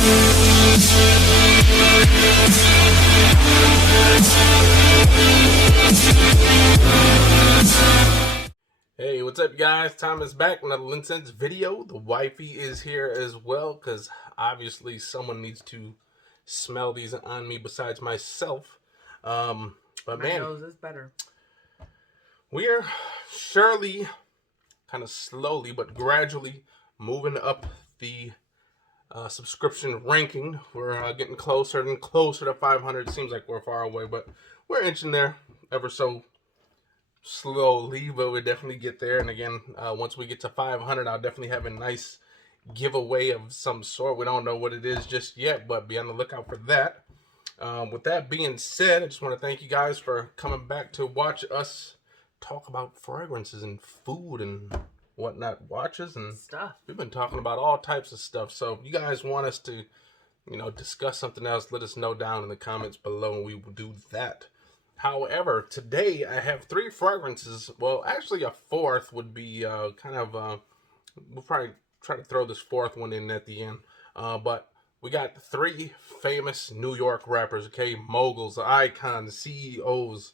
Hey, what's up, guys? Tom is back. Another Incense video. The wifey is here as well, because obviously someone needs to smell these on me besides myself. But My man, nose is better. we're surely, kind of slowly but gradually moving up the subscription ranking. We're getting closer and closer to 500. It seems like we're far away, but we're inching there ever so slowly, but we'll definitely get there. And again, once we get to 500, I'll definitely have a nice giveaway of some sort. We don't know what it is just yet, but be on the lookout for that. With that being said, I just want to thank you guys for coming back to watch us talk about fragrances and food and whatnot, watches and Stuff. We've been talking about all types of stuff. So if you guys want us to, discuss something else, let us know down in the comments below and we will do that. However, today I have 3 fragrances. Well, actually a fourth would be we'll probably try to throw this 4th one in at the end. But we got 3 famous New York rappers, okay? Moguls, icons, CEOs.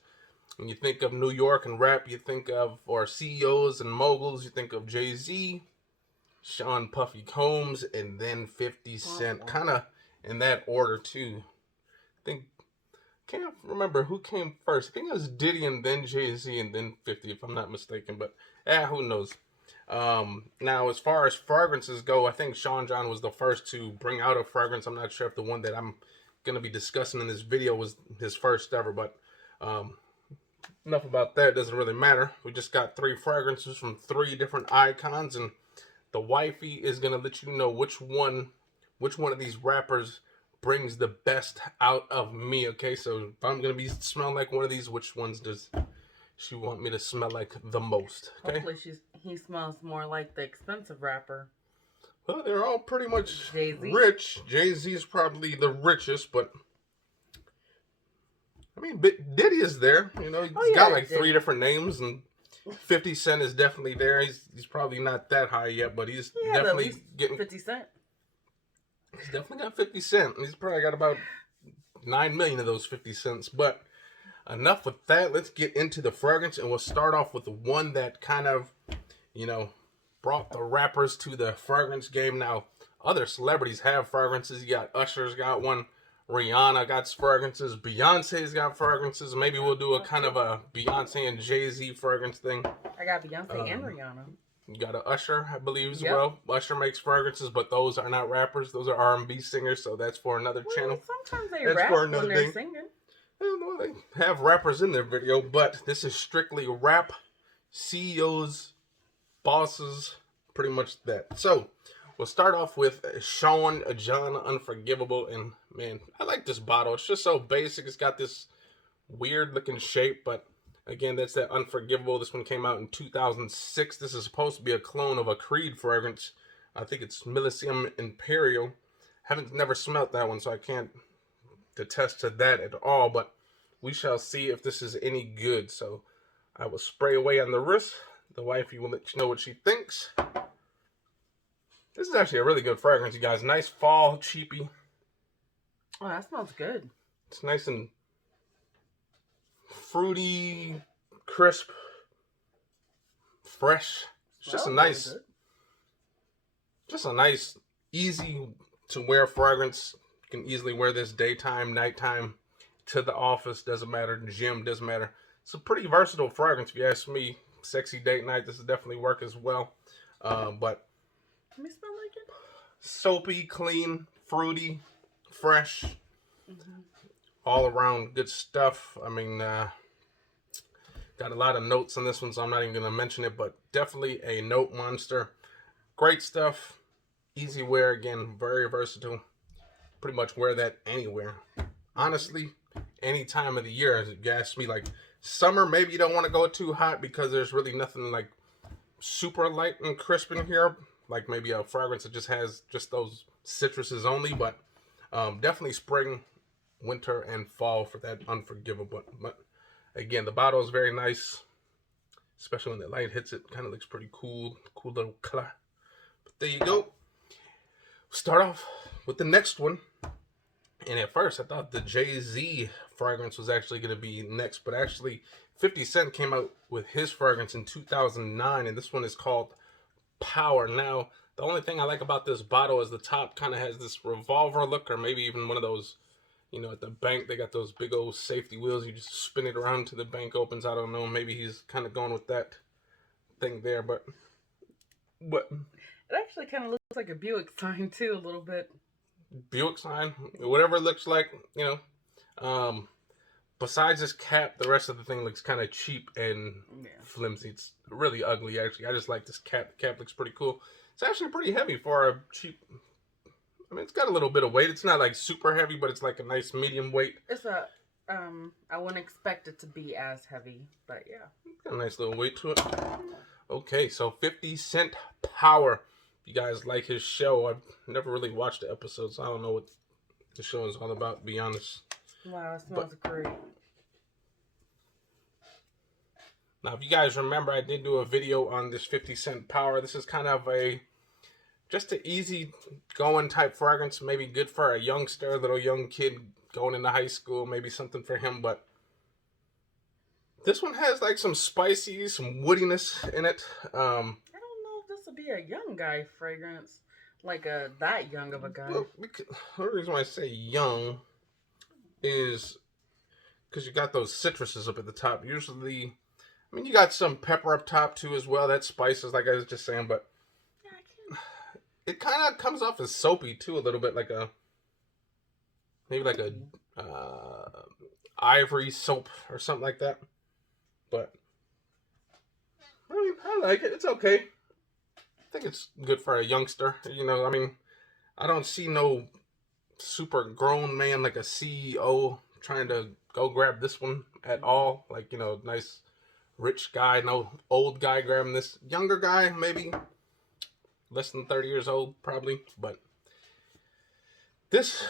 When you think of New York and rap, you think of, or CEOs and moguls, you think of Jay-Z, Sean Puffy Combs, and then 50 Cent. Kind of in that order, too. Can't remember who came first. I think it was Diddy and then Jay-Z and then 50, if I'm not mistaken. But, who knows. Now, as far as fragrances go, I think Sean John was the first to bring out a fragrance. I'm not sure if the one that I'm going to be discussing in this video was his first ever. But enough about that. It doesn't really matter. We just got 3 fragrances from 3 different icons. And the wifey is going to let you know which one of these rappers brings the best out of me, okay? So if I'm gonna be smelling like one of these, which ones does she want me to smell like the most? Okay. Hopefully he smells more like the expensive rapper. Well, they're all pretty much Jay-Z. rich. Jay-Z is probably the richest, but I mean, Diddy is there. He's got like Diddy. 3 different names, and 50 Cent is definitely there. He's probably not that high yet, but he's definitely getting 50 Cent. He's definitely got 50 Cent. He's probably got about 9 million of those 50 cents. But enough with that. Let's get into the fragrance. And we'll start off with the one that kind of, brought the rappers to the fragrance game. Now, other celebrities have fragrances. You got Usher's got one. Rihanna got fragrances. Beyonce's got fragrances. Maybe we'll do a kind of a Beyonce and Jay-Z fragrance thing. I got Beyonce and Rihanna. You got an Usher, I believe, as well. Usher makes fragrances, but those are not rappers. Those are R&B singers, so that's for another channel. Sometimes they rap when they're singing. Well, they have rappers in their video, but this is strictly rap, CEOs, bosses, pretty much that. So, we'll start off with Sean John Unforgivable, and man, I like this bottle. It's just so basic. It's got this weird-looking shape, but again, that's that Unforgivable. This one came out in 2006. This is supposed to be a clone of a Creed fragrance. I think it's Millesium Imperial. Never smelt that one, so I can't attest to that at all. But we shall see if this is any good. So I will spray away on the wrist. The wifey will let you know what she thinks. This is actually a really good fragrance, you guys. Nice fall, cheapy. Oh, that smells good. It's nice and fruity, crisp, fresh. It's just a nice, easy to wear fragrance. You can easily wear this daytime, nighttime, to the office, doesn't matter, the gym, doesn't matter. It's a pretty versatile fragrance, if you ask me. Sexy date night, this will definitely work as well. But let me smell like it. Soapy, clean, fruity, fresh. All around good stuff. I mean, got a lot of notes on this one, so I'm not even going to mention it, but definitely a note monster. Great stuff. Easy wear, again, very versatile. Pretty much wear that anywhere. Honestly, any time of the year, as you ask me, like summer, maybe you don't want to go too hot because there's really nothing like super light and crisp in here. Like maybe a fragrance that just has just those citruses only, but definitely spring, winter, and fall for that Unforgivable. But again, the bottle is very nice, especially when the light hits it. Kind of looks pretty cool little color. But there you go. Start off with the next one. And at first, I thought the Jay-Z fragrance was actually going to be next, but actually, 50 Cent came out with his fragrance in 2009, and this one is called Power. Now, the only thing I like about this bottle is the top kind of has this revolver look, or maybe even one of those, at the bank, they got those big old safety wheels. You just spin it around till the bank opens. I don't know. Maybe he's kind of going with that thing there, but it actually kind of looks like a Buick sign too, a little bit. Buick sign, whatever it looks like, besides this cap, the rest of the thing looks kind of cheap and flimsy. It's really ugly, actually. I just like this cap. The cap looks pretty cool. It's actually pretty heavy for a cheap. I mean, it's got a little bit of weight. It's not like super heavy, but it's like a nice medium weight. It's I wouldn't expect it to be as heavy, but yeah. It's got a nice little weight to it. Okay, so 50 Cent Power. If you guys like his show, I've never really watched the episodes, so I don't know what the show is all about, to be honest. Wow, it smells great. Now, if you guys remember, I did do a video on this 50 Cent Power. This is kind of just an easy going type fragrance. Maybe good for a youngster, a little young kid going into high school. Maybe something for him. But this one has like some spicy, some woodiness in it. I don't know if this would be a young guy fragrance. Like that young of a guy. Well, the reason why I say young is because you got those citruses up at the top. Usually, I mean, you got some pepper up top too as well. That spices, like I was just saying, but it kind of comes off as soapy too, a little bit, like maybe like a ivory soap or something like that. But I mean, I like it. It's okay. I think it's good for a youngster. I mean, I don't see no super grown man like a CEO trying to go grab this one at all. Like, nice rich guy, no old guy grabbing this. Younger guy, maybe less than 30 years old, probably. But this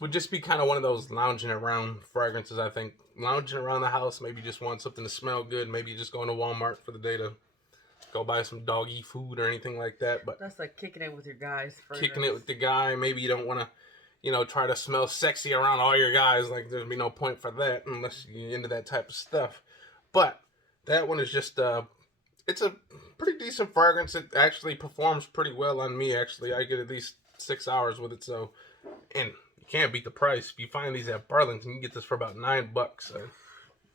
would just be kind of one of those lounging around fragrances, I think. Lounging around the house, maybe you just want something to smell good. Maybe you're just going to Walmart for the day to go buy some doggy food or anything like that. But that's like kicking it with your guys. Kicking it with the guy. Maybe you don't want to, try to smell sexy around all your guys. Like, there'd be no point for that unless you're into that type of stuff. But that one is just, it's a pretty decent fragrance. It actually performs pretty well on me, actually. I get at least 6 hours with it, so. And you can't beat the price. If you find these at Burlington, you can get this for about $9. So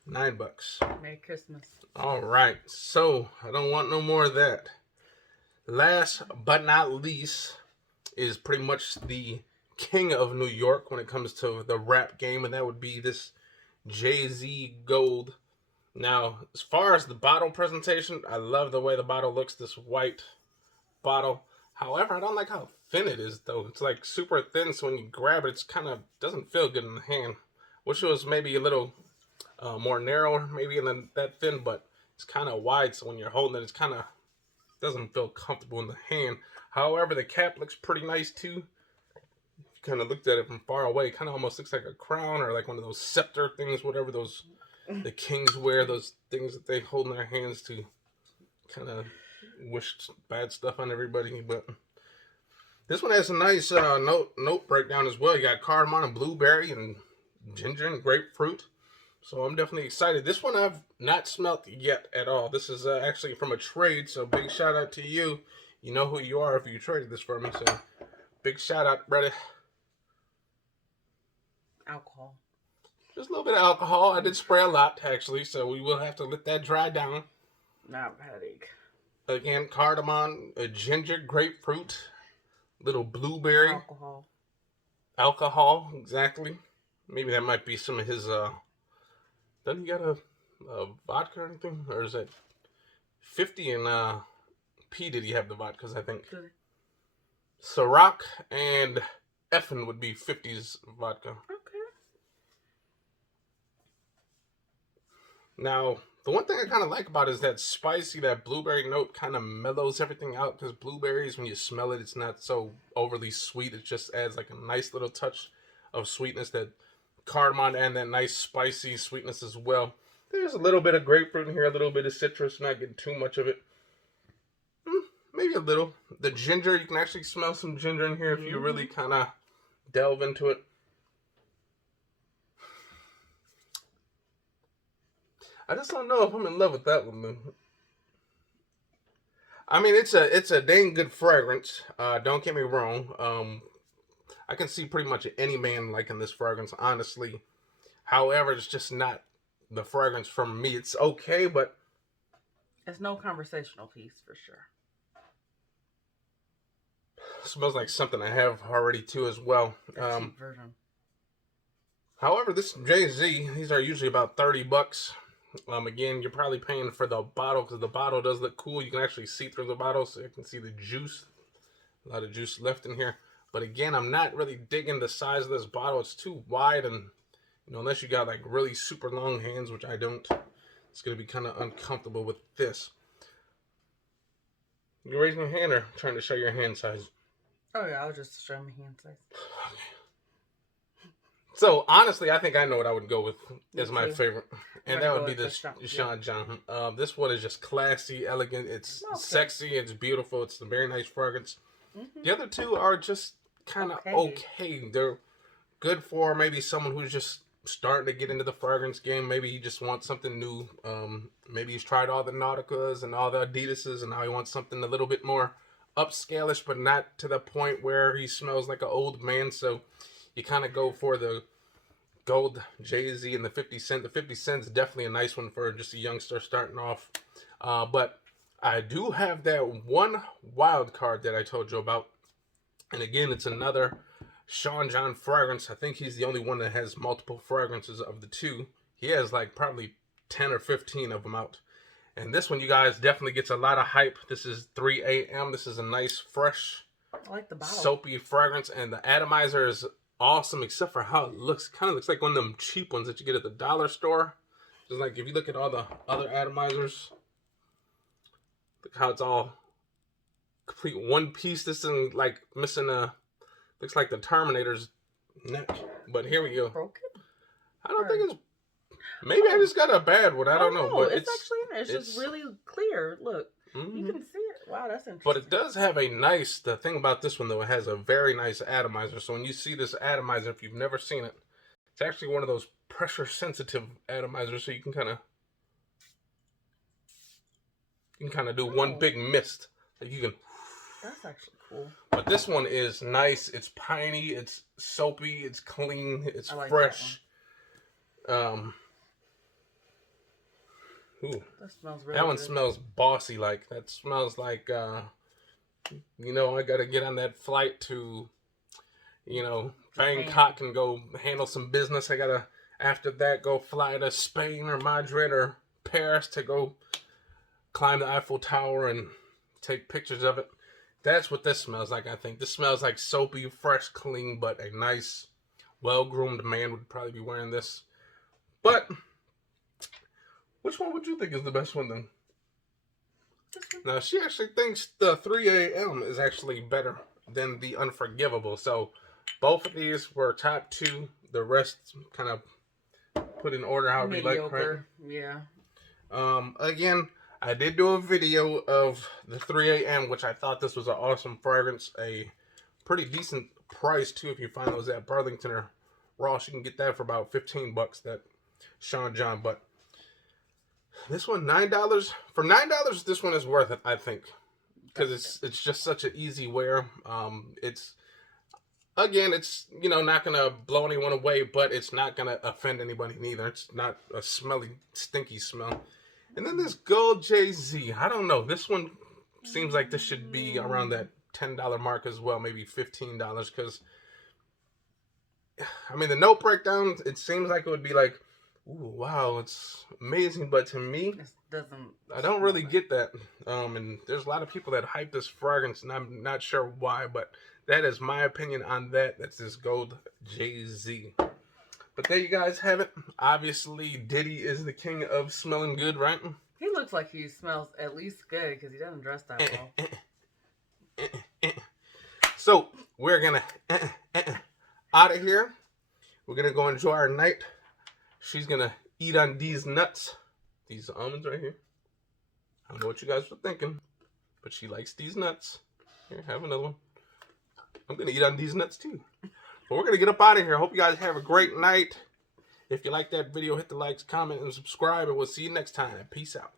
$9. Merry Christmas. All right. So I don't want no more of that. Last but not least is pretty much the king of New York when it comes to the rap game, and that would be this Jay-Z Gold. Now, as far as the bottle presentation, I love the way the bottle looks, this white bottle. However, I don't like how thin it is, though. It's like super thin, so when you grab it, it's kind of doesn't feel good in the hand. Wish it was maybe a little more narrow, maybe than that thin, but it's kind of wide, so when you're holding it, it's kind of doesn't feel comfortable in the hand. However, the cap looks pretty nice, too. If you kind of looked at it from far away, it kind of almost looks like a crown or like one of those scepter things, whatever those the kings wear, those things that they hold in their hands to kind of wish bad stuff on everybody. But this one has a nice note breakdown as well. You got cardamom and blueberry and ginger and grapefruit. So I'm definitely excited. This one I've not smelt yet at all. This is actually from a trade, so big shout out to you. You know who you are if you traded this for me, so big shout out, brother. Alcohol. Just a little bit of alcohol. I did spray a lot, actually, so we will have to let that dry down. Not headache. Again, cardamom, a ginger, grapefruit, little blueberry. Alcohol, exactly. Maybe that might be some of his, doesn't he got a vodka or anything? Or is that 50 and, P did he have the vodkas, I think. Ciroc and Effin would be 50's vodka. Okay. Now, the one thing I kind of like about it is that spicy, that blueberry note kind of mellows everything out, because blueberries, when you smell it, it's not so overly sweet. It just adds like a nice little touch of sweetness, that cardamom and that nice spicy sweetness as well. There's a little bit of grapefruit in here, a little bit of citrus, not getting too much of it. maybe a little. The ginger, you can actually smell some ginger in here if you really kind of delve into it. I just don't know if I'm in love with that one, though. I mean, it's a dang good fragrance. Don't get me wrong. I can see pretty much any man liking this fragrance, honestly. However, it's just not the fragrance from me. It's okay, but it's no conversational piece for sure. It smells like something I have already too as well. The cheap version. However, this Jay-Z, these are usually about $30. Again, you're probably paying for the bottle because the bottle does look cool. You can actually see through the bottle, so you can see the juice. A lot of juice left in here. But again, I'm not really digging the size of this bottle. It's too wide, and unless you got like really super long hands, which I don't, it's gonna be kind of uncomfortable with this. You raising your hand or trying to show your hand size? Oh yeah, I was just showing my hand size. Okay. So honestly, I think I know what I would go with as my favorite, and that would be the Sean John. This one is just classy, elegant. It's sexy. It's beautiful. It's a very nice fragrance. The other two are just kind of okay. They're good for maybe someone who's just starting to get into the fragrance game. Maybe he just wants something new. Maybe he's tried all the Nauticas and all the Adidases, and now he wants something a little bit more upscalish, but not to the point where he smells like an old man. So you kind of go for the gold Jay-Z and the 50 Cent. The 50 Cent's definitely a nice one for just a youngster starting off. But I do have that one wild card that I told you about. And again, it's another Sean John fragrance. I think he's the only one that has multiple fragrances of the two. He has like probably 10 or 15 of them out. And this one, you guys, definitely gets a lot of hype. This is 3 a.m. This is a nice, fresh, I like the bottle. Soapy fragrance. And the atomizer is awesome, except for how it looks. Kind of looks like one of them cheap ones that you get at the dollar store. Just like if you look at all the other atomizers, look how it's all complete one piece. This is like missing a, looks like the Terminator's neck. But here we go. Broken? I don't think it's, maybe I just got a bad one. I don't know. But it's actually in there. It's just really clear. Look, you can see it. Wow, that's interesting. But it does have a nice, the thing about this one though, it has a very nice atomizer. So when you see this atomizer, if you've never seen it, it's actually one of those pressure sensitive atomizers. So you can kind of do one big mist. Like you can. That's actually cool. But this one is nice. It's piney. It's soapy. It's clean. It's fresh. Ooh, that smells really that one good. smells bossy. Like that smells like I gotta get on that flight to Bangkok and go handle some business. I gotta after that go fly to Spain or Madrid or Paris to go climb the Eiffel Tower and take pictures of it. That's what this smells like. I think this smells like soapy, fresh, clean, but a nice, well-groomed man would probably be wearing this. But which one would you think is the best one then? Now, she actually thinks the 3 a.m. is actually better than the Unforgivable. So, both of these were top two. The rest kind of put in order however you like, right? Yeah. Again, I did do a video of the 3 a.m., which I thought this was an awesome fragrance. A pretty decent price, too, if you find those at Burlington or Ross. You can get that for about $15, that Sean John. But this one, $9. For $9, this one is worth it, I think. Because it's just such an easy wear. It's not going to blow anyone away, but it's not going to offend anybody neither. It's not a smelly, stinky smell. And then this gold Jay-Z. I don't know. This one seems like this should be around that $10 mark as well. Maybe $15. Because, I mean, the note breakdown, it seems like it would be like, ooh, wow, it's amazing. But to me, I don't really get that. And there's a lot of people that hype this fragrance, and I'm not sure why. But that is my opinion on that. That's this gold Jay-Z. But there you guys have it. Obviously, Diddy is the king of smelling good, right? He looks like he smells at least good because he doesn't dress that well. So, we're going to out of here. We're going to go enjoy our night. She's going to eat on these nuts. These almonds right here. I don't know what you guys were thinking. but she likes these nuts. Here, have another one. I'm going to eat on these nuts too. But we're going to get up out of here. I hope you guys have a great night. If you like that video, hit the likes, comment, and subscribe, and we'll see you next time. Peace out.